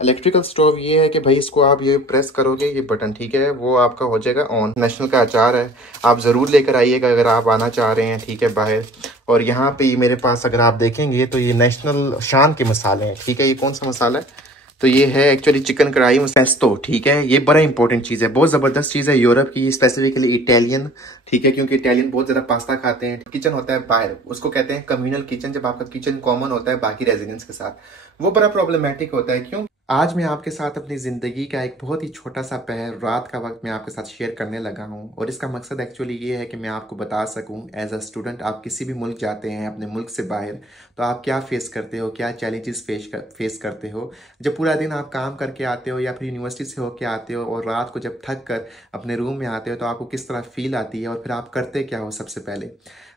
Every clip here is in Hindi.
इलेक्ट्रिकल स्टोव ये है कि भाई इसको आप ये प्रेस करोगे, ये बटन ठीक है, वो आपका हो जाएगा ऑन। नेशनल का अचार है, आप ज़रूर लेकर आइएगा अगर आप आना चाह रहे हैं, ठीक है, बाहर। और यहाँ पे मेरे पास अगर आप देखेंगे तो ये नेशनल शान के मसाले हैं, ठीक है। ये कौन सा मसाला है? तो ये है एक्चुअली चिकन कढ़ाई पेस्तो, ठीक है। ये बड़ा इंपॉर्टेंट चीज़ है, बहुत ज़बरदस्त चीज़ है यूरोप की, स्पेसिफिकली इटालियन, ठीक है, क्योंकि इटालियन बहुत ज़्यादा पास्ता खाते हैं। किचन होता है बाहर, उसको कहते हैं कम्युनल किचन, जब आपका किचन कॉमन होता है बाकी रेजिडेंट्स के साथ, वो बड़ा प्रॉब्लमेटिक होता है। क्यों? आज मैं आपके साथ अपनी ज़िंदगी का एक बहुत ही छोटा सा पहर, रात का वक्त मैं आपके साथ शेयर करने लगा हूँ। और इसका मकसद एक्चुअली ये है कि मैं आपको बता सकूँ एज अ स्टूडेंट, आप किसी भी मुल्क जाते हैं अपने मुल्क से बाहर, तो आप क्या फेस करते हो, क्या चैलेंजेस फेस करते हो। जब पूरा दिन आप काम करके आते हो या फिर यूनिवर्सिटी से होके आते हो और रात को जब थक कर अपने रूम में आते हो तो आपको किस तरह फील आती है और फिर आप करते क्या हो सबसे पहले।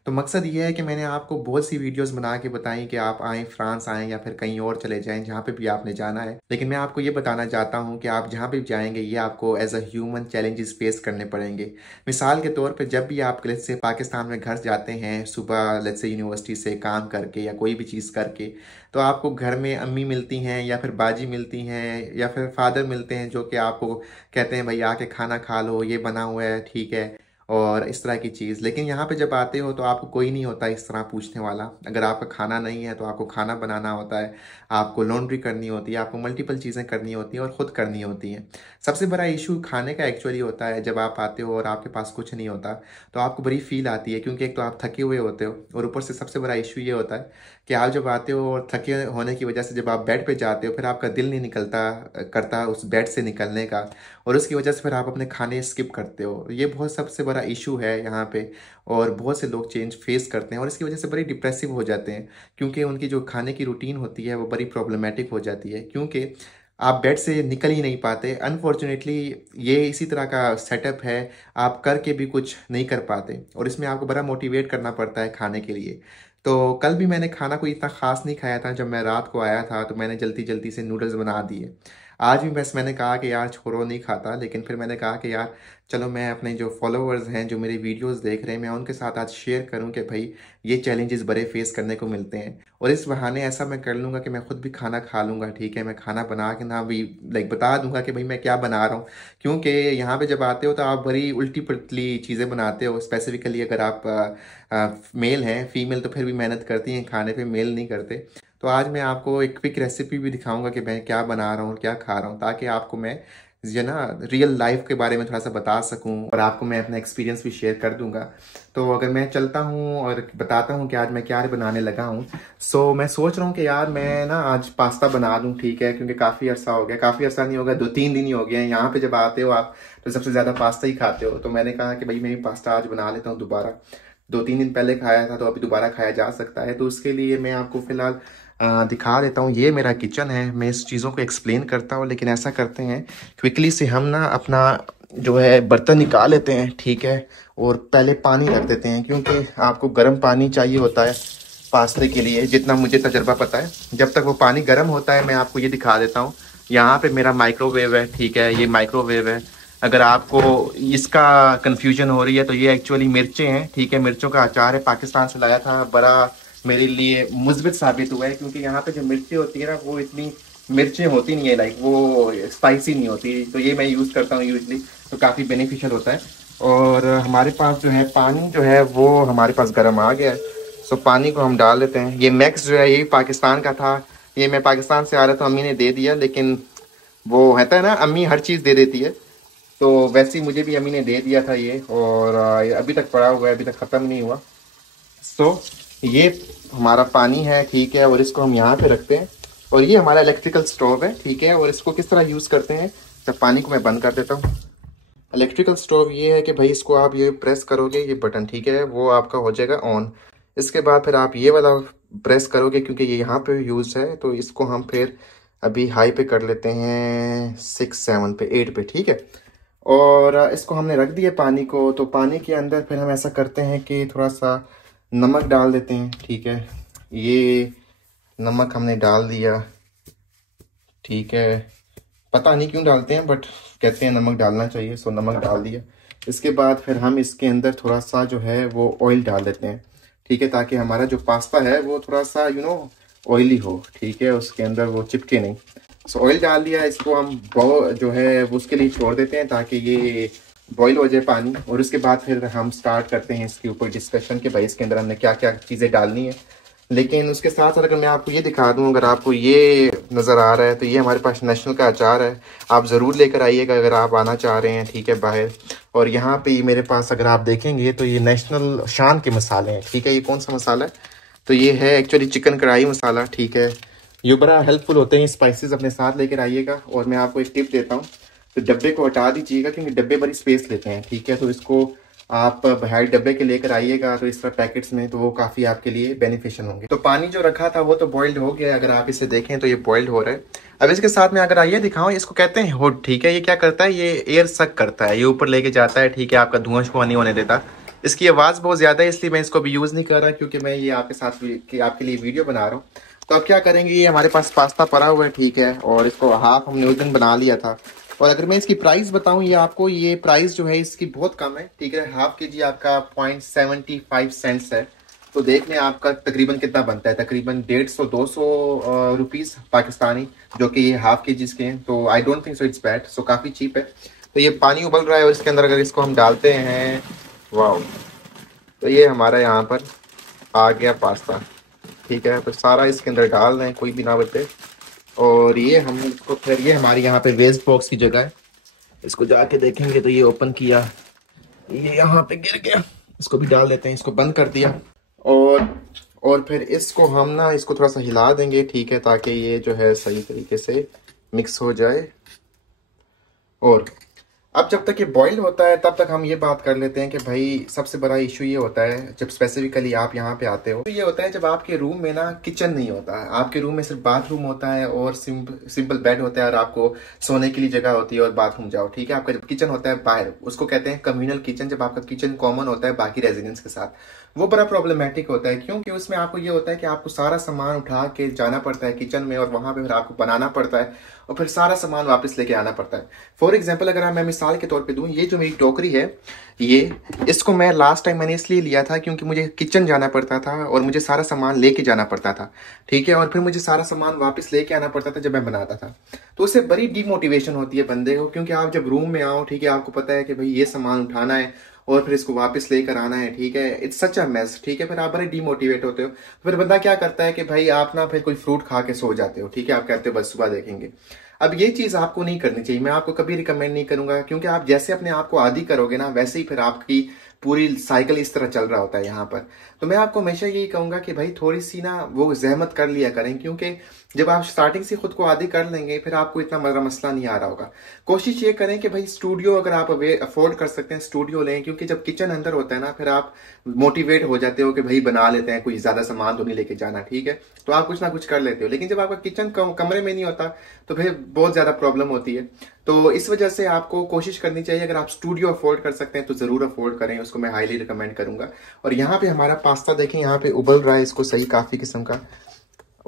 तो मकसद ये है कि मैंने आपको बहुत सी वीडियोस बना के बताई कि आप आएँ, फ्रांस आएँ या फिर कहीं और चले जाएँ, जहाँ पे भी आपने जाना है। लेकिन मैं आपको ये बताना चाहता हूँ कि आप जहाँ भी जाएंगे ये आपको as a human challenges face करने पड़ेंगे। मिसाल के तौर पे जब भी आप लेट्स से पाकिस्तान में घर जाते हैं सुबह, लेट्स से यूनिवर्सिटी से काम करके या कोई भी चीज़ करके, तो आपको घर में अम्मी मिलती हैं या फिर बाजी मिलती हैं या फिर फादर मिलते हैं, जो कि आपको कहते हैं भाई आके खाना खा लो, ये बना हुआ है, ठीक है, और इस तरह की चीज़। लेकिन यहाँ पे जब आते हो तो आपको कोई नहीं होता इस तरह पूछने वाला। अगर आपका खाना नहीं है तो आपको खाना बनाना होता है, आपको लॉन्ड्री करनी होती है, आपको मल्टीपल चीज़ें करनी होती हैं और ख़ुद करनी होती हैं। सबसे बड़ा इशू खाने का एक्चुअली होता है, जब आप आते हो और आपके पास कुछ नहीं होता तो आपको बड़ी फील आती है, क्योंकि एक तो आप थके हुए होते हो और ऊपर से सबसे बड़ा इशू ये होता है कि आप जब आते हो और थके होने की वजह से जब आप बेड पे जाते हो, फिर आपका दिल नहीं निकलता करता उस बेड से निकलने का, और उसकी वजह से फिर आप अपने खाने स्किप करते हो। ये बहुत सबसे बड़ा इशू है यहाँ पे, और बहुत से लोग चेंज फेस करते हैं और इसकी वजह से बड़ी डिप्रेसिव हो जाते हैं, क्योंकि उनकी जो खाने की रूटीन होती है वो बड़ी प्रॉब्लमेटिक हो जाती है, क्योंकि आप बेड से निकल ही नहीं पाते। अनफॉर्चुनेटली ये इसी तरह का सेटअप है, आप करके भी कुछ नहीं कर पाते और इसमें आपको बड़ा मोटिवेट करना पड़ता है खाने के लिए। तो कल भी मैंने खाना कोई इतना ख़ास नहीं खाया था, जब मैं रात को आया था तो मैंने जल्दी जल्दी से नूडल्स बना दिए। आज भी बस मैंने कहा कि यार छोड़ो, नहीं खाता, लेकिन फिर मैंने कहा कि यार चलो मैं अपने जो फॉलोअर्स हैं, जो मेरे वीडियोस देख रहे हैं, मैं उनके साथ आज शेयर करूं कि भाई ये चैलेंजेस बड़े फेस करने को मिलते हैं। और इस बहाने ऐसा मैं कर लूँगा कि मैं खुद भी खाना खा लूँगा, ठीक है, मैं खाना बना के ना भी बता दूंगा कि भाई मैं क्या बना रहा हूँ। क्योंकि यहाँ पे जब आते हो तो आप बड़ी उल्टी पतली चीज़ें बनाते हो, स्पेसिफिकली अगर आप मेल हैं, फीमेल तो फिर भी मेहनत करती हैं खाने पे, मेल नहीं करते। तो आज मैं आपको एक क्विक रेसिपी भी दिखाऊंगा कि मैं क्या बना रहा हूँ, क्या खा रहा हूँ, ताकि आपको मैं ये ना रियल लाइफ के बारे में थोड़ा सा बता सकूं और आपको मैं अपना एक्सपीरियंस भी शेयर कर दूंगा। तो अगर मैं चलता हूँ और बताता हूँ कि आज मैं क्या बनाने लगा हूँ। सो मैं सोच रहा हूँ कि यार मैं ना आज पास्ता बना दूँ, ठीक है, क्योंकि काफ़ी अर्सा हो गया, काफ़ी अर्सा नहीं होगा, 2-3 दिन ही हो गए हैं। यहाँ पे जब आते हो आप तो सबसे ज़्यादा पास्ता ही खाते हो, तो मैंने कहा कि भाई मैं पास्ता आज बना लेता हूँ दोबारा। 2-3 दिन पहले खाया था तो अभी दोबारा खाया जा सकता है। तो उसके लिए मैं आपको फिलहाल दिखा देता हूँ। ये मेरा किचन है, मैं इस चीज़ों को एक्सप्लेन करता हूँ, लेकिन ऐसा करते हैं क्विकली से हम ना अपना जो है बर्तन निकाल लेते हैं, ठीक है, और पहले पानी रख देते हैं, क्योंकि आपको गर्म पानी चाहिए होता है पास्ते के लिए, जितना मुझे तजर्बा पता है। जब तक वो पानी गर्म होता है मैं आपको ये दिखा देता हूँ। यहाँ पे मेरा माइक्रोवेव है, ठीक है, ये माइक्रोवेव है। अगर आपको इसका कन्फ्यूजन हो रही है तो ये एक्चुअली मिर्चें हैं, ठीक है, मिर्चों का अचार है, पाकिस्तान से लाया था, बड़ा मेरे लिए मुस्बित साबित हुआ है, क्योंकि यहाँ पे जो मिर्ची होती है ना वो इतनी मिर्चें होती नहीं है, लाइक वो स्पाइसी नहीं होती, तो ये मैं यूज़ करता हूँ यूजली, तो काफ़ी बेनिफिशियल होता है। और हमारे पास जो है पानी जो है वो हमारे पास गर्म आ गया है, सो पानी को हम डाल देते हैं। ये मैक्स जो है ये पाकिस्तान का था, ये मैं पाकिस्तान से आ रहा था, अम्मी ने दे दिया, लेकिन वो होता है ना अम्मी हर चीज़ दे देती है, तो वैसे ही मुझे भी अम्मी ने दे दिया था ये, और अभी तक पड़ा हुआ है, अभी तक ख़त्म नहीं हुआ। सो ये हमारा पानी है, ठीक है, और इसको हम यहाँ पे रखते हैं। और ये हमारा इलेक्ट्रिकल स्टोव है, ठीक है, और इसको किस तरह यूज़ करते हैं, जब पानी को मैं बंद कर देता हूँ। इलेक्ट्रिकल स्टोव ये है कि भाई इसको आप ये प्रेस करोगे, ये बटन, ठीक है, वो आपका हो जाएगा ऑन। इसके बाद फिर आप ये वाला प्रेस करोगे, क्योंकि ये यहाँ पे यूज़ है, तो इसको हम फिर अभी हाई पे कर लेते हैं, 6-7 पे, 8 पे, ठीक है। और इसको हमने रख दिया पानी को, तो पानी के अंदर फिर हम ऐसा करते हैं कि थोड़ा सा नमक डाल देते हैं, ठीक है, ये नमक हमने डाल दिया, ठीक है, पता नहीं क्यों डालते हैं बट कहते हैं नमक डालना चाहिए, सो नमक डाल दिया। इसके बाद फिर हम इसके अंदर थोड़ा सा जो है वो ऑयल डाल देते हैं, ठीक है, ताकि हमारा जो पास्ता है वो थोड़ा सा ऑयली हो, ठीक है, उसके अंदर वो चिपके नहीं। ऑयल डाल दिया, इसको हम जो है वो उसके लिए छोड़ देते हैं ताकि ये बॉईल हो जाए पानी। और उसके बाद फिर हम स्टार्ट करते हैं इसके ऊपर डिस्कशन कि भाई इसके अंदर हमने क्या क्या चीज़ें डालनी है। लेकिन उसके साथ साथ अगर मैं आपको ये दिखा दूं, अगर आपको ये नज़र आ रहा है तो ये हमारे पास नेशनल का अचार है। आप ज़रूर लेकर आइएगा अगर आप आना चाह रहे हैं, ठीक है, बाहर। और यहाँ पे मेरे पास अगर आप देखेंगे तो ये नेशनल शान के मसाले हैं, ठीक है। ये कौन सा मसाला है? तो ये है एक्चुअली चिकन कढ़ाई मसाला, ठीक है। ये बड़ा हेल्पफुल होते हैं, स्पाइसेस अपने साथ लेकर आइएगा। और मैं आपको एक टिप देता हूँ, तो डब्बे को हटा दीजिएगा क्योंकि डब्बे बड़ी स्पेस लेते हैं, ठीक है। तो इसको आप बाहर डब्बे के लेकर आइएगा तो इस तरह पैकेट्स में, तो वो काफ़ी आपके लिए बेनिफिशियल होंगे। तो पानी जो रखा था वो तो बॉइल्ड हो गया, अगर आप इसे देखें तो ये बॉइल्ड हो रहा है। अब इसके साथ में अगर आइए दिखाऊं, इसको कहते हैं हुड, ठीक है। ये क्या करता है? ये एयर सक करता है, ये ऊपर लेके जाता है, ठीक है। आपका धुआं शुआं नहीं होने देता। इसकी आवाज़ बहुत ज़्यादा है इसलिए मैं इसको भी यूज़ नहीं कर रहा, क्योंकि मैं ये आपके साथ आपके लिए वीडियो बना रहा हूँ। तो अब क्या करेंगे, ये हमारे पास पास्ता पड़ा हुआ है, ठीक है। और इसको हाफ हमने उस दिन बना लिया था। और अगर मैं इसकी प्राइस बताऊं, ये आपको ये प्राइस जो है इसकी बहुत कम है, ठीक है। हाफ के जी आपका 0.75 सेंट्स है। तो देख लें आपका तकरीबन कितना बनता है, तकरीबन 150-200 रुपीज़ पाकिस्तानी, जो कि ये हाफ के जी के हैं। तो I don't think so it's bad, so काफ़ी चीप है। तो ये पानी उबल रहा है और इसके अंदर अगर इसको हम डालते हैं, वाह, तो ये हमारा यहाँ पर आ गया पास्ता, ठीक है। तो सारा इसके अंदर डाल दें, कोई भी ना बचे। और ये हम इसको फिर, ये हमारी यहाँ पे वेस्ट बॉक्स की जगह है, इसको जाके देखेंगे तो ये ओपन किया, ये यहाँ पे गिर गया, इसको भी डाल देते हैं, इसको बंद कर दिया। और फिर इसको हम ना इसको थोड़ा सा हिला देंगे, ठीक है, ताकि ये जो है सही तरीके से मिक्स हो जाए। और अब जब तक ये बॉईल होता है तब तक हम ये बात कर लेते हैं कि भाई सबसे बड़ा इशू ये होता है जब स्पेसिफिकली आप यहाँ पे आते हो, तो ये होता है जब आपके रूम में ना किचन नहीं होता है। आपके रूम में सिर्फ बाथरूम होता है और सिंपल बेड होता है और आपको सोने के लिए जगह होती है और बाथरूम जाओ, ठीक है। आपका जब किचन होता है बाहर, उसको कहते हैं कम्युनल किचन। जब आपका किचन कॉमन होता है बाकी रेजिडेंट्स के साथ, वो बड़ा प्रॉब्लमेटिक होता है, क्योंकि उसमें आपको ये होता है कि आपको सारा सामान उठा के जाना पड़ता है किचन में और वहां पे फिर आपको बनाना पड़ता है और फिर सारा सामान वापस लेके आना पड़ता है। फॉर एग्जांपल अगर मैं मिसाल के तौर पे दूं, ये जो मेरी टोकरी है, ये इसको मैं लास्ट टाइम मैंने इसलिए लिया था क्योंकि मुझे किचन जाना पड़ता था और मुझे सारा सामान लेके जाना पड़ता था, ठीक है। और फिर मुझे सारा सामान वापस लेके आना पड़ता था जब मैं बनाता था। तो उससे बड़ी डीमोटिवेशन होती है बंदे को, क्योंकि आप जब रूम में आओ, ठीक है, आपको पता है कि भाई ये सामान उठाना है और फिर इसको वापस लेकर आना है, ठीक है। इट्स सच अ मेस, ठीक है। फिर आप बड़े डीमोटिवेट होते हो। फिर बंदा क्या करता है कि भाई आप ना फिर कोई फ्रूट खा के सो जाते हो, ठीक है। आप कहते हो बस सुबह देखेंगे। अब ये चीज आपको नहीं करनी चाहिए, मैं आपको कभी रिकमेंड नहीं करूंगा, क्योंकि आप जैसे अपने आप को आदी करोगे ना, वैसे ही फिर आपकी पूरी साइकिल इस तरह चल रहा होता है यहाँ पर। तो मैं आपको हमेशा यही कहूंगा कि भाई थोड़ी सी ना वो जहमत कर लिया करें, क्योंकि जब आप स्टार्टिंग से खुद को आदी कर लेंगे फिर आपको इतना बड़ा मसला नहीं आ रहा होगा। कोशिश ये करें कि भाई स्टूडियो अगर आप अफोर्ड कर सकते हैं स्टूडियो लें, क्योंकि जब किचन अंदर होता है ना फिर आप मोटिवेट हो जाते हो कि भाई बना लेते हैं, कोई ज्यादा सामान तो नहीं लेके जाना, ठीक है। तो आप कुछ ना कुछ कर लेते हो। लेकिन जब आपका किचन कमरे में नहीं होता तो फिर बहुत ज्यादा प्रॉब्लम होती है। तो इस वजह से आपको कोशिश करनी चाहिए, अगर आप स्टूडियो अफोर्ड कर सकते हैं तो जरूर अफोर्ड करें, उसको मैं हाईली रिकमेंड करूंगा। और यहाँ पे हमारा पास्ता देखें, यहाँ पे उबल रहा है, इसको सही काफी किस्म का।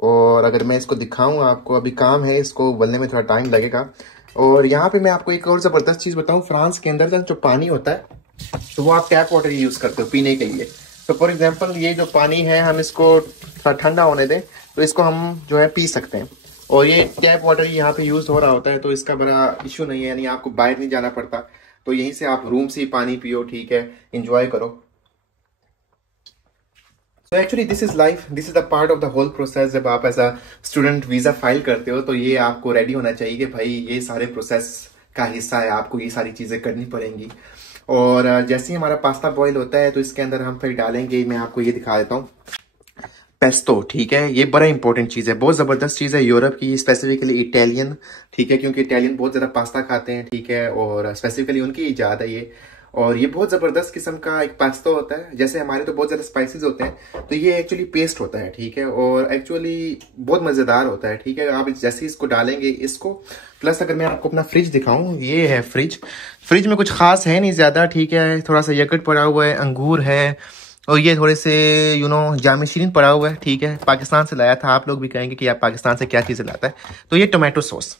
और अगर मैं इसको दिखाऊं आपको, अभी काम है, इसको उबलने में थोड़ा टाइम लगेगा। और यहाँ पे मैं आपको एक और जबरदस्त चीज बताऊं, फ्रांस के अंदर जो पानी होता है तो वो आप टैप वाटर यूज करते हो पीने के लिए। तो फॉर एग्जाम्पल ये जो पानी है हम इसको थोड़ा ठंडा होने दें तो इसको हम जो है पी सकते हैं। और ये टैप वाटर यहाँ पे यूज हो रहा होता है, तो इसका बड़ा इशू नहीं है, यानी आपको बाहर नहीं जाना पड़ता। तो यहीं से आप रूम से ही पानी पियो, ठीक है, इंजॉय करो। So actually this is life, this is the part of the whole process। जब आप as a student visa file करते हो तो ये आपको रेडी होना चाहिए कि भाई ये सारे प्रोसेस का हिस्सा है, आपको ये सारी चीजें करनी पड़ेंगी। और जैसे ही हमारा पास्ता बॉईल होता है तो इसके अंदर हम फिर डालेंगे, मैं आपको ये दिखा देता हूँ, पेस्टो, ठीक है। ये बड़ा इंपॉर्टेंट चीज़ है, बहुत ज़बरदस्त चीज़ है यूरोप की, स्पेसिफिकली इटालियन, ठीक है, क्योंकि इटालियन बहुत ज़्यादा पास्ता खाते हैं, ठीक है। और स्पेसिफिकली उनकी ईजाद है ये। और ये बहुत ज़बरदस्त किस्म का एक पास्ता होता है, जैसे हमारे तो बहुत ज़्यादा स्पाइसेस होते हैं, तो ये एक्चुअली पेस्ट होता है, ठीक है। और एक्चुअली बहुत मज़ेदार होता है, ठीक है। आप जैसे इसको डालेंगे इसको, प्लस अगर मैं आपको अपना फ्रिज दिखाऊं, ये है फ्रिज में कुछ खास है नहीं ज़्यादा, ठीक है। थोड़ा सा यगर्ट पड़ा हुआ है, अंगूर है, और ये थोड़े से जाम शीरीन पड़ा हुआ है, ठीक है। पाकिस्तान से लाया था, आप लोग भी कहेंगे कि आप पाकिस्तान से क्या चीज़ें लाता है। तो ये टोमेटो सॉस,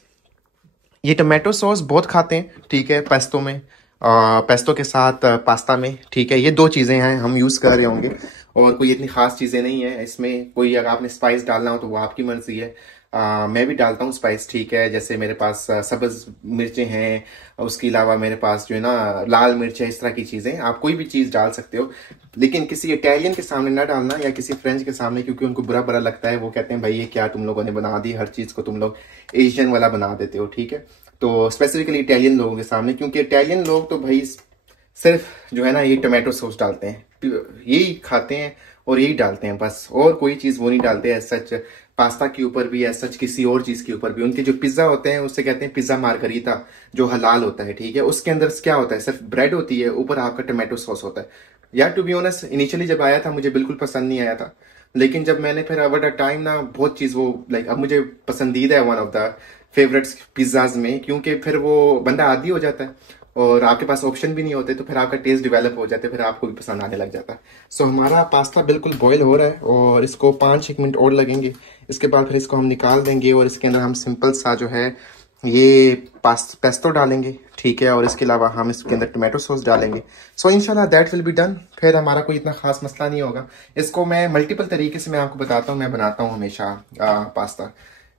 ये टोमेटो सॉस बहुत खाते हैं, ठीक है, पेस्टो में, पेस्टो के साथ पास्ता में, ठीक है। ये दो चीज़ें हैं हम यूज़ कर रहे होंगे और कोई इतनी खास चीज़ें नहीं है इसमें। कोई अगर आपने स्पाइस डालना हो तो वो आपकी मर्जी है। मैं भी डालता हूँ स्पाइस, ठीक है। जैसे मेरे पास सब्ज मिर्चें हैं, उसके अलावा मेरे पास जो है ना लाल मिर्च है, इस तरह की चीज़ें आप कोई भी चीज़ डाल सकते हो। लेकिन किसी इटालियन के सामने ना डालना या किसी फ्रेंच के सामने, क्योंकि उनको बुरा बुरा लगता है। वो कहते हैं भाई ये क्या तुम लोगों ने बना दी, हर चीज़ को तुम लोग एशियन वाला बना देते हो, ठीक है। तो स्पेसिफिकली इटालियन लोगों के सामने, क्योंकि इटालियन लोग तो भाई सिर्फ जो है ना ये टोमेटो सॉस डालते हैं, यही खाते हैं और यही डालते हैं बस, और कोई चीज़ वो नहीं डालते एज सच पास्ता के ऊपर भी, एज सच किसी और चीज़ के ऊपर भी। उनके जो पिज़्ज़ा होते हैं उससे कहते हैं पिज़्ज़ा मार्गरीता, जो हलाल होता है, ठीक है। उसके अंदर क्या होता है, सिर्फ ब्रेड होती है, ऊपर आपका टोमेटो सॉस होता है। यार टू बी ऑनेस्ट, इनिशियली जब आया था मुझे बिल्कुल पसंद नहीं आया था, लेकिन जब मैंने फिर ओवर द टाइम ना बहुत चीज़ वो लाइक अब मुझे पसंदीदा है, one of the favourites pizzas में, क्योंकि फिर वो बंदा आदी हो जाता है और आपके पास ऑप्शन भी नहीं होते, तो फिर आपका टेस्ट डेवलप हो जाता है, फिर आपको भी पसंद आने लग जाता है। सो हमारा पास्ता बिल्कुल बॉईल हो रहा है और इसको 5-1 मिनट और लगेंगे। इसके बाद फिर इसको हम निकाल देंगे और इसके अंदर हम सिंपल सा जो है ये पेस्टो डालेंगे, ठीक है। और इसके अलावा हम इसके अंदर टोमेटो सॉस डालेंगे। सो इंशाल्लाह दैट विल बी डन। फिर हमारा कोई इतना खास मसला नहीं होगा। इसको मैं मल्टीपल तरीके से मैं आपको बताता हूँ, मैं बनाता हूँ हमेशा पास्ता।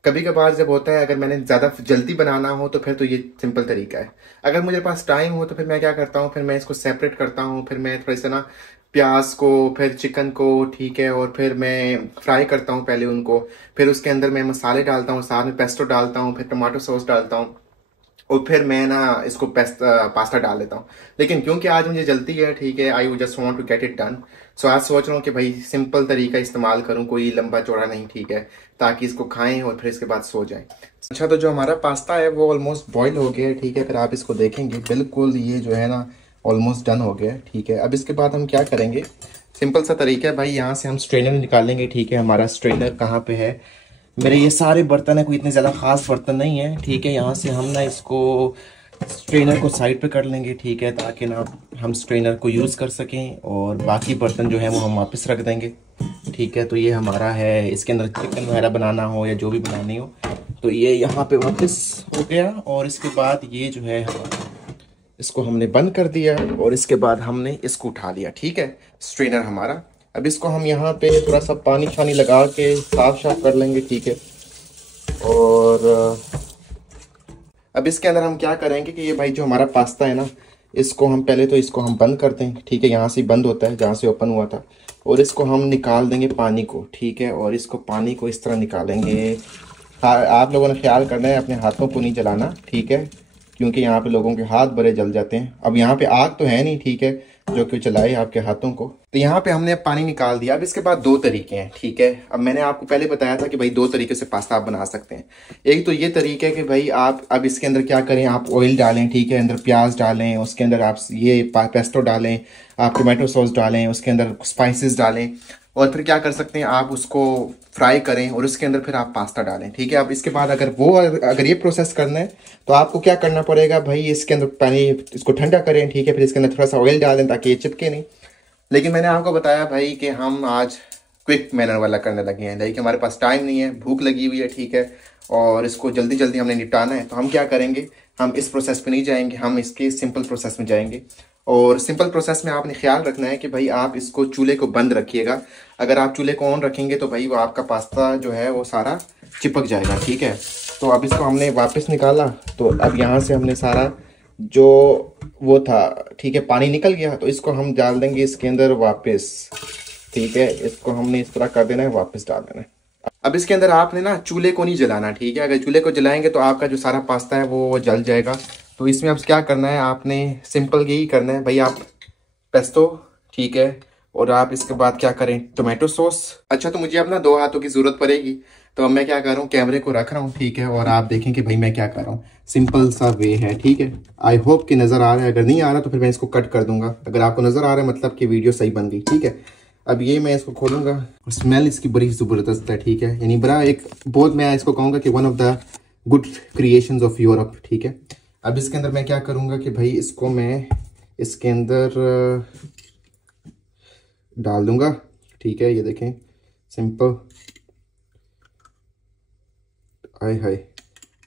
कभी कभार जब होता है, अगर मैंने ज़्यादा जल्दी बनाना हो तो फिर तो ये सिंपल तरीका है। अगर मुझे पास टाइम हो तो फिर मैं क्या करता हूँ, फिर मैं इसको सेपरेट करता हूँ, फिर मैं थोड़ा सा ना प्याज को, फिर चिकन को, ठीक है, और फिर मैं फ्राई करता हूँ पहले उनको, फिर उसके अंदर मैं मसाले डालता हूँ, साथ में पेस्टो डालता हूँ, फिर टमाटो सॉस डालता हूँ, और फिर मैं ना इसको पास्ता डाल लेता हूँ। लेकिन क्योंकि आज मुझे जल्दी है, ठीक है, I just want to get it done. So आज सोच रहा हूँ कि भाई सिंपल तरीका इस्तेमाल करूँ, कोई लंबा चौड़ा नहीं, ठीक है, ताकि इसको खाएं और फिर इसके बाद सो जाएं। अच्छा, तो जो हमारा पास्ता है वो ऑलमोस्ट बॉईल हो गया है, ठीक है। फिर आप इसको देखेंगे बिल्कुल ये जो है ना ऑलमोस्ट डन हो गया है, ठीक है। अब इसके बाद हम क्या करेंगे, सिंपल सा तरीका है भाई, यहाँ से हम स्ट्रेनर निकालेंगे, ठीक है। हमारा स्ट्रेनर कहाँ पे है, मेरे ये सारे बर्तन है, कोई इतने ज़्यादा खास बर्तन नहीं है, ठीक है। यहाँ से हम ना इसको स्ट्रेनर को साइड पे कर लेंगे, ठीक है, ताकि ना हम स्ट्रेनर को यूज़ कर सकें और बाकी बर्तन जो है वो हम वापस रख देंगे, ठीक है। तो ये हमारा है, इसके अंदर चिकन वगैरह बनाना हो या जो भी बनानी हो तो ये यहाँ पे वापस हो गया। और इसके बाद ये जो है इसको हमने बंद कर दिया और इसके बाद हमने इसको उठा लिया, ठीक है, स्ट्रेनर हमारा। अब इसको हम यहाँ पे थोड़ा सा पानी छानी लगा के साफ कर लेंगे, ठीक है। और अब इसके अंदर हम क्या करेंगे कि ये भाई जो हमारा पास्ता है ना, इसको हम पहले तो इसको हम बंद करते हैं, ठीक है। यहाँ से बंद होता है जहाँ से ओपन हुआ था, और इसको हम निकाल देंगे पानी को, ठीक है। और इसको पानी को इस तरह निकालेंगे। आप लोगों ने ख्याल करना है अपने हाथों को नहीं जलाना, ठीक है, क्योंकि यहाँ पे लोगों के हाथ बड़े जल जाते हैं। अब यहाँ पे आग तो है नहीं, ठीक है, जो कि चलाए आपके हाथों को। तो यहाँ पे हमने पानी निकाल दिया। अब इसके बाद 2 तरीके हैं, ठीक है। अब मैंने आपको पहले बताया था कि भाई 2 तरीके से पास्ता आप बना सकते हैं। एक तो ये तरीका है कि भाई आप अब इसके अंदर क्या करें, आप ऑयल डालें, ठीक है, अंदर प्याज डालें, उसके अंदर आप ये पेस्टो डालें, आप टोमेटो सॉस डालें, उसके अंदर स्पाइसेस डालें, और फिर क्या कर सकते हैं आप उसको फ्राई करें और उसके अंदर फिर आप पास्ता डालें, ठीक है। अब इसके बाद अगर ये प्रोसेस करना है तो आपको क्या करना पड़ेगा भाई, इसके अंदर पानी इसको ठंडा करें, ठीक है, फिर इसके अंदर थोड़ा सा ऑयल डाल दें ताकि ये चिपके नहीं। लेकिन मैंने आपको बताया भाई कि हम आज क्विक मैनर वाला करने लगे हैं, लाइक हमारे पास टाइम नहीं है, भूख लगी हुई है, ठीक है, और इसको जल्दी जल्दी हमने निपटाना है। तो हम क्या करेंगे, हम इस प्रोसेस पे नहीं जाएंगे, हम इसके सिंपल प्रोसेस में जाएंगे। और सिंपल प्रोसेस में आपने ख्याल रखना है कि भाई आप इसको चूल्हे को बंद रखिएगा। अगर आप चूल्हे को ऑन रखेंगे तो भाई वो आपका पास्ता जो है वो सारा चिपक जाएगा, ठीक है। तो अब इसको हमने वापस निकाला, तो अब यहाँ से हमने सारा जो वो था, ठीक है, पानी निकल गया, तो इसको हम डाल देंगे इसके अंदर वापस, ठीक है। इसको हमने इस तरह कर देना है, वापस डाल देना है। अब इसके अंदर आपने ना चूल्हे को नहीं जलाना, ठीक है। अगर चूल्हे को जलाएंगे तो आपका जो सारा पास्ता है वो जल जाएगा। तो इसमें अब क्या करना है, आपने सिंपल यही करना है भाई, आप पेस्टो, ठीक है, और आप इसके बाद क्या करें, टोमेटो सॉस। अच्छा, तो मुझे अब ना 2 हाथों की ज़रूरत पड़ेगी, तो अब मैं क्या कर रहा हूँ, कैमरे को रख रहा हूँ, ठीक है, और आप देखें कि भाई मैं क्या कर रहा हूँ। सिंपल सा वे है, ठीक है। आई होप कि नज़र आ रहा है, अगर नहीं आ रहा तो फिर मैं इसको कट कर दूंगा। अगर आपको नज़र आ रहा है मतलब कि वीडियो सही बन गई, ठीक है। अब ये मैं इसको खोलूँगा और स्मेल इसकी बड़ी ज़बरदस्त है, ठीक है, यानी बड़ा एक बहुत, मैं इसको कहूँगा कि one of the good creations of Europe, ठीक है। अब इसके अंदर मैं क्या करूँगा कि भाई इसको मैं इसके अंदर डाल दूँगा, ठीक है। ये देखें, सिंपल, हाय हाय,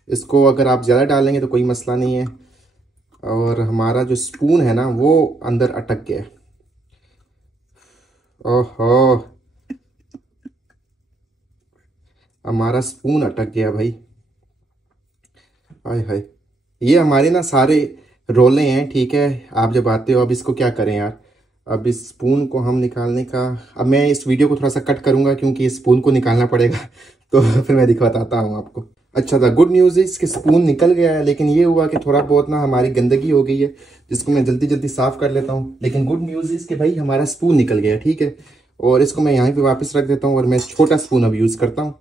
इसको अगर आप ज़्यादा डालेंगे तो कोई मसला नहीं है। और हमारा जो स्पून है ना वो अंदर अटक गया, ओहो। हमारा स्पून अटक गया भाई। हाय हाय, ये हमारे ना सारे रोले हैं, ठीक है। आप जब आते हो, अब इसको क्या करें यार, अब इस स्पून को हम निकालने का, अब मैं इस वीडियो को थोड़ा सा कट करूंगा क्योंकि इस स्पून को निकालना पड़ेगा तो फिर मैं बताता हूँ आपको। अच्छा था, गुड न्यूज़ इज कि स्पून निकल गया है, लेकिन ये हुआ कि थोड़ा बहुत ना हमारी गंदगी हो गई है जिसको मैं जल्दी जल्दी साफ कर लेता हूँ। लेकिन गुड न्यूज़ इज कि भाई हमारा स्पून निकल गया, ठीक है। और इसको मैं यहाँ पे वापस रख देता हूँ और मैं छोटा स्पून अब यूज़ करता हूँ।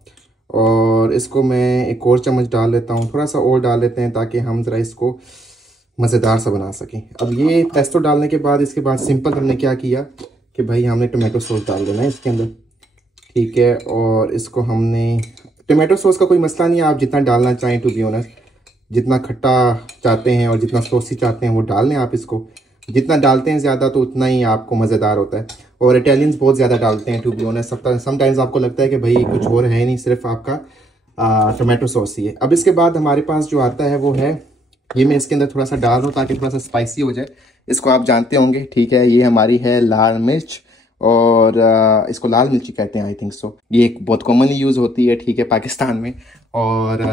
और इसको मैं एक और चम्मच डाल लेता हूँ, थोड़ा सा और डाल लेते हैं ताकि हम ज़रा इसको मज़ेदार सा बना सकें। अब ये पेस्टो डालने के बाद इसके बाद सिंपल हमने क्या किया कि भाई हमने टोमेटो सॉस डाल देना है इसके अंदर, ठीक है। और इसको हमने, टोमेटो सॉस का कोई मसला नहीं है, आप जितना डालना चाहें, टू बी ऑनेस्ट, जितना खट्टा चाहते हैं और जितना सॉसी चाहते हैं वो डाल लें आप इसको। जितना डालते हैं ज़्यादा तो उतना ही आपको मज़ेदार होता है। और इटालियंस बहुत ज़्यादा डालते हैं टू बी ऑनेस्ट, समटाइम्स आपको लगता है कि भाई कुछ और है नहीं, सिर्फ आपका टोमेटो सॉस ही है। अब इसके बाद हमारे पास जो आता है वो है, ये मैं इसके अंदर थोड़ा सा डाल दूँ ताकि थोड़ा सा स्पाइसी हो जाए। इसको आप जानते होंगे, ठीक है, ये हमारी है लाल मिर्च, और इसको लाल मिर्ची कहते हैं आई थिंक सो। ये एक बहुत कॉमनली यूज़ होती है, ठीक है, पाकिस्तान में। और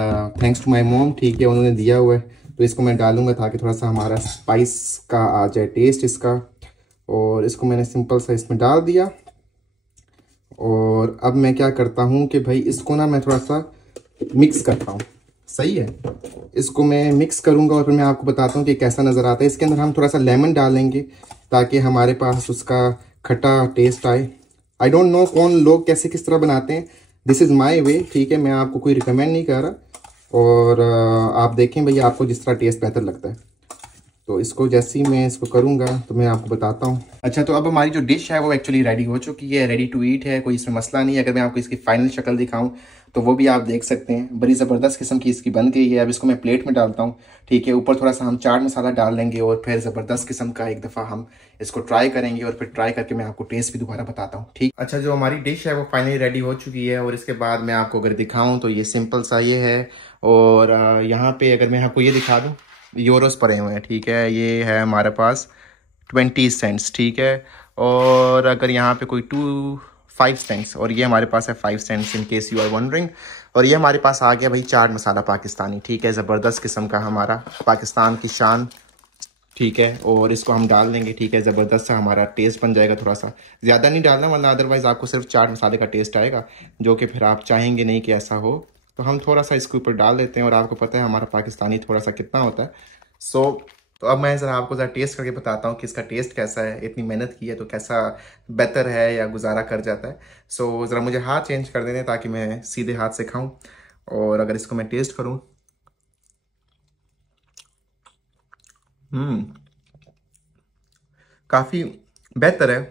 थैंक्स टू माय मॉम, ठीक है, उन्होंने दिया हुआ है, तो इसको मैं डालूंगा ताकि थोड़ा सा हमारा स्पाइस का आ जाए टेस्ट इसका। और इसको मैंने सिंपल सा इसमें डाल दिया। और अब मैं क्या करता हूँ कि भाई इसको ना मैं थोड़ा सा मिक्स करता हूँ, सही है। इसको मैं मिक्स करूँगा और फिर मैं आपको बताता हूँ कि कैसा नज़र आता है। इसके अंदर हम थोड़ा सा लेमन डालेंगे ताकि हमारे पास उसका खट्टा टेस्ट आए। आई डोंट नो कौन लोग कैसे किस तरह बनाते हैं, दिस इज़ माई वे, ठीक है, मैं आपको कोई रिकमेंड नहीं कर रहा। और आप देखें भैया आपको जिस तरह टेस्ट बेहतर लगता है। तो इसको जैसे ही मैं इसको करूँगा तो मैं आपको बताता हूँ। अच्छा, तो अब हमारी जो डिश है वो एक्चुअली रेडी हो चुकी है, रेडी टू ईट है, कोई इसमें मसला नहीं है। अगर मैं आपको इसकी फाइनल शक्ल दिखाऊं तो वो भी आप देख सकते हैं, बड़ी ज़बरदस्त किस्म की इसकी बन गई है। अब इसको मैं प्लेट में डालता हूँ, ठीक है। ऊपर थोड़ा सा हम चाट मसाला डाल लेंगे और फिर ज़बरदस्त किस्म का एक दफ़ा हम इसको ट्राई करेंगे और फिर ट्राई करके मैं आपको टेस्ट भी दोबारा बताता हूँ, ठीक। अच्छा, जो हमारी डिश है वो फाइनली रेडी हो चुकी है और इसके बाद मैं आपको अगर दिखाऊँ तो ये सिंपल सा ये है। और यहाँ पे अगर मैं आपको ये दिखा दूँ, यूरोस पड़े हुए हैं, ठीक है, ये है हमारे पास 20 सेंट्स, ठीक है। और अगर यहाँ पे कोई 5 सेंट्स, और ये हमारे पास है 5 scents in case you are wondering. और ये हमारे पास आ गया भाई चाट मसाला पाकिस्तानी, ठीक है, ज़बरदस्त किस्म का हमारा पाकिस्तान की शान, ठीक है। और इसको हम डाल देंगे, ठीक है, ज़बरदस्त सा हमारा टेस्ट बन जाएगा। थोड़ा सा ज़्यादा नहीं डालना वरना अदरवाइज़ आपको सिर्फ चाट मसाले का टेस्ट आएगा, जो कि फिर आप चाहेंगे नहीं कि ऐसा हो। तो हम थोड़ा सा इसके ऊपर डाल देते हैं और आपको पता है हमारा पाकिस्तानी थोड़ा सा कितना होता है। तो अब मैं ज़रा आपको ज़रा टेस्ट करके बताता हूँ कि इसका टेस्ट कैसा है। इतनी मेहनत की है तो कैसा बेहतर है या गुजारा कर जाता है। ज़रा मुझे हाथ चेंज कर देने ताकि मैं सीधे हाथ से खाऊँ। और अगर इसको मैं टेस्ट करूँ, काफ़ी बेहतर है,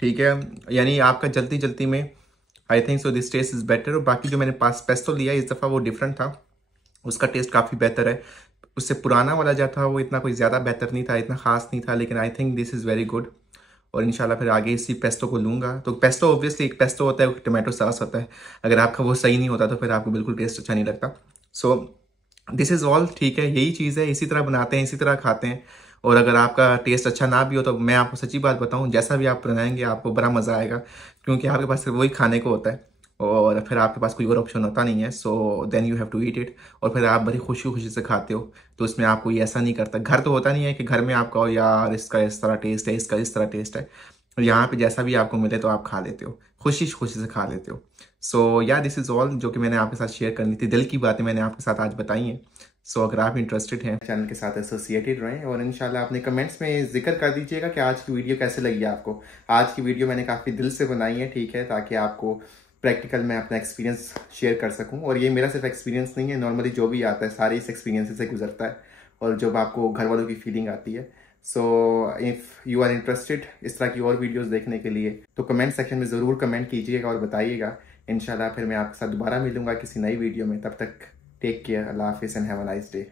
ठीक है। यानी आपका जल्दी जल्दी में I think so this taste is better. और बाकी जो मैंने पास पेस्टो लिया इस दफ़ा वो डिफरेंट था, उसका टेस्ट काफ़ी बेहतर है। उससे पुराना वाला जो था वो इतना कोई ज़्यादा बेहतर नहीं था, इतना ख़ास नहीं था, लेकिन I think this is very good. और इंशाल्लाह फिर आगे इसी पेस्टो को लूँगा। तो पेस्टो ऑब्वियसली एक पेस्टो होता है, टोमेटो सॉस होता है, अगर आपका वो सही नहीं होता तो फिर आपको बिल्कुल टेस्ट अच्छा नहीं लगता। सो दिस इज़ ऑल, ठीक है, यही चीज़ है, इसी तरह बनाते हैं, इसी तरह खाते हैं। और अगर आपका टेस्ट अच्छा ना भी हो तो मैं आपको सच्ची बात बताऊं, जैसा भी आप बनाएंगे आपको बड़ा मज़ा आएगा, क्योंकि आपके पास सिर्फ वही खाने को होता है और फिर आपके पास कोई और ऑप्शन होता नहीं है। So then you have to eat it, और फिर आप बड़ी खुशी खुशी से खाते हो। तो इसमें आप कोई ऐसा नहीं करता, घर तो होता नहीं है कि घर में आपका यार इसका इस तरह टेस्ट है, इसका इस तरह टेस्ट है। और यहाँ पे जैसा भी आपको मिले तो आप खा लेते हो, खुशी खुशी से खा लेते हो। सो या दिस इज़ ऑल जो कि मैंने आपके साथ शेयर करनी थी, दिल की बातें मैंने आपके साथ आज बताई हैं। सो अगर आप इंटरेस्टेड हैं चैनल के साथ एसोसिएटेड रहें, और इंशाल्लाह अपने कमेंट्स में जिक्र कर दीजिएगा कि आज की वीडियो कैसे लगी आपको। आज की वीडियो मैंने काफ़ी दिल से बनाई है, ठीक है, ताकि आपको प्रैक्टिकल में अपना एक्सपीरियंस शेयर कर सकूं। और ये मेरा सिर्फ एक्सपीरियंस नहीं है, नॉर्मली जो भी आता है सारे इस एक्सपीरियंस से गुजरता है, और जब आपको घर वालों की फीलिंग आती है। So if you are interested इस तरह की और वीडियोस देखने के लिए तो कमेंट सेक्शन में ज़रूर कमेंट कीजिएगा और बताइएगा। इंशाल्लाह फिर मैं आपके साथ दोबारा मिलूंगा किसी नई वीडियो में। तब तक टेक केयर, अल्लाह हाफिज़ and have a nice day.